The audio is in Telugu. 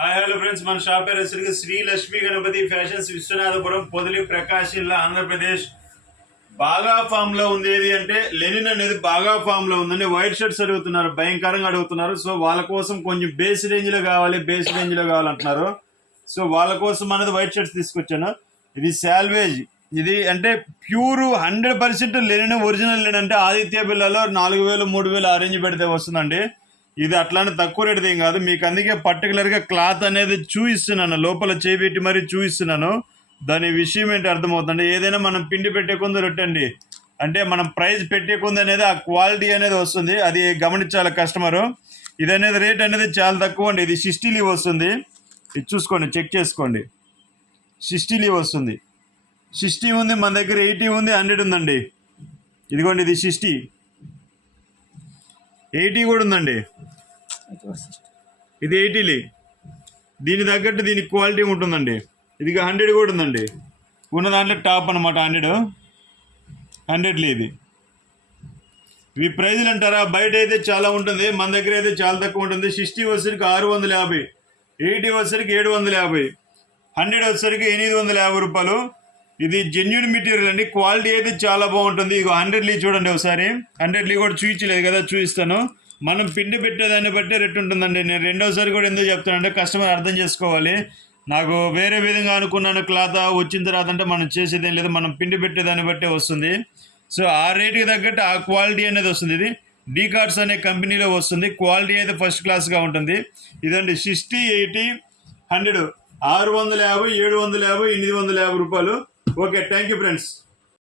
హాయ్ హలో ఫ్రెండ్స్, మన షాప్ పేరు వచ్చేసరికి శ్రీ లక్ష్మీ గణపతి ఫ్యాషన్స్, విశ్వనాథపురం, పొదిలి, ప్రకాశ్ జిల్లా, ఆంధ్రప్రదేశ్. బాగా ఫామ్ లో ఉంది. ఏది అంటే లెనిన్ అనేది బాగా ఫామ్ లో ఉందండి. వైట్ షర్ట్స్ అడుగుతున్నారు, భయంకరంగా అడుగుతున్నారు. సో వాళ్ళ కోసం కొంచెం బేస్ రేంజ్ లో కావాలంటున్నారు. సో వాళ్ళ కోసం అనేది వైట్ షర్ట్స్ తీసుకొచ్చాను. ఇది శాల్వేజ్. ఇది అంటే ప్యూర్ 100% లెనిన్, ఒరిజినల్ లెనిన్. అంటే ఆదిత్య బిల్లలో 4000 3000 ఆ రేంజ్ పెడితే వస్తుందండి. ఇది అట్లాంటి తక్కువ రేటుది ఏం కాదు. మీకు అందుకే పర్టికులర్గా క్లాత్ అనేది చూపిస్తున్నాను, లోపల చేపెట్టి మరీ చూపిస్తున్నాను. దాని విషయం ఏంటి అర్థమవుతుంది. ఏదైనా మనం పిండి పెట్టే కొందరు రొట్టండి, అంటే మనం ప్రైస్ పెట్టే కొంది అనేది ఆ క్వాలిటీ అనేది వస్తుంది. అది గమనించాలి కస్టమరు. ఇది అనేది రేట్ అనేది చాలా తక్కువ అండి. ఇది 60 లీవ్ వస్తుంది. ఇది చూసుకోండి, చెక్ చేసుకోండి. 60 లీవ్ వస్తుంది. 60 ఉంది మన దగ్గర, 80 ఉంది, 100 ఉందండి. ఇదిగోండి, ఇది 60, 80 కూడా ఉందండి. ఇది 80 దీని తగ్గట్టు దీని క్వాలిటీ ఉంటుందండి. ఇది 100 కూడా ఉందండి. ఉన్న దాంట్లో టాప్ అనమాట. 100 ఇది. ఇవి ప్రైజులు అంటారా, బయట అయితే చాలా ఉంటుంది, మన దగ్గర అయితే చాలా తక్కువ ఉంటుంది. 60 వచ్చేసరికి 650, 80 వచ్చేసరికి 750, 100 వచ్చేసరికి 850 రూపాయలు. ఇది జెన్యున్ మెటీరియల్ అండి. క్వాలిటీ అయితే చాలా బాగుంటుంది. ఇక 100 చూడండి ఒకసారి. 100 కూడా చూపించలేదు కదా, చూపిస్తాను. మనం పిండి పెట్టేదాన్ని బట్టి రేట్ ఉంటుందండి. నేను రెండోసారి కూడా ఎందుకు చెప్తానంటే కస్టమర్ అర్థం చేసుకోవాలి. నాకు వేరే విధంగా అనుకున్నాను, క్లాత్ వచ్చిన తర్వాత అంటే మనం చేసేదేం లేదు, మనం పిండి పెట్టేదాన్ని బట్టే వస్తుంది. సో ఆ రేటుకి తగ్గట్టు ఆ క్వాలిటీ అనేది వస్తుంది. ఇది డీ కార్డ్స్ అనే కంపెనీలో వస్తుంది. క్వాలిటీ అయితే ఫస్ట్ క్లాస్గా ఉంటుంది. ఇదండి 60, 80, 100, 650, 750, 850 రూపాయలు. Okay, thank you friends.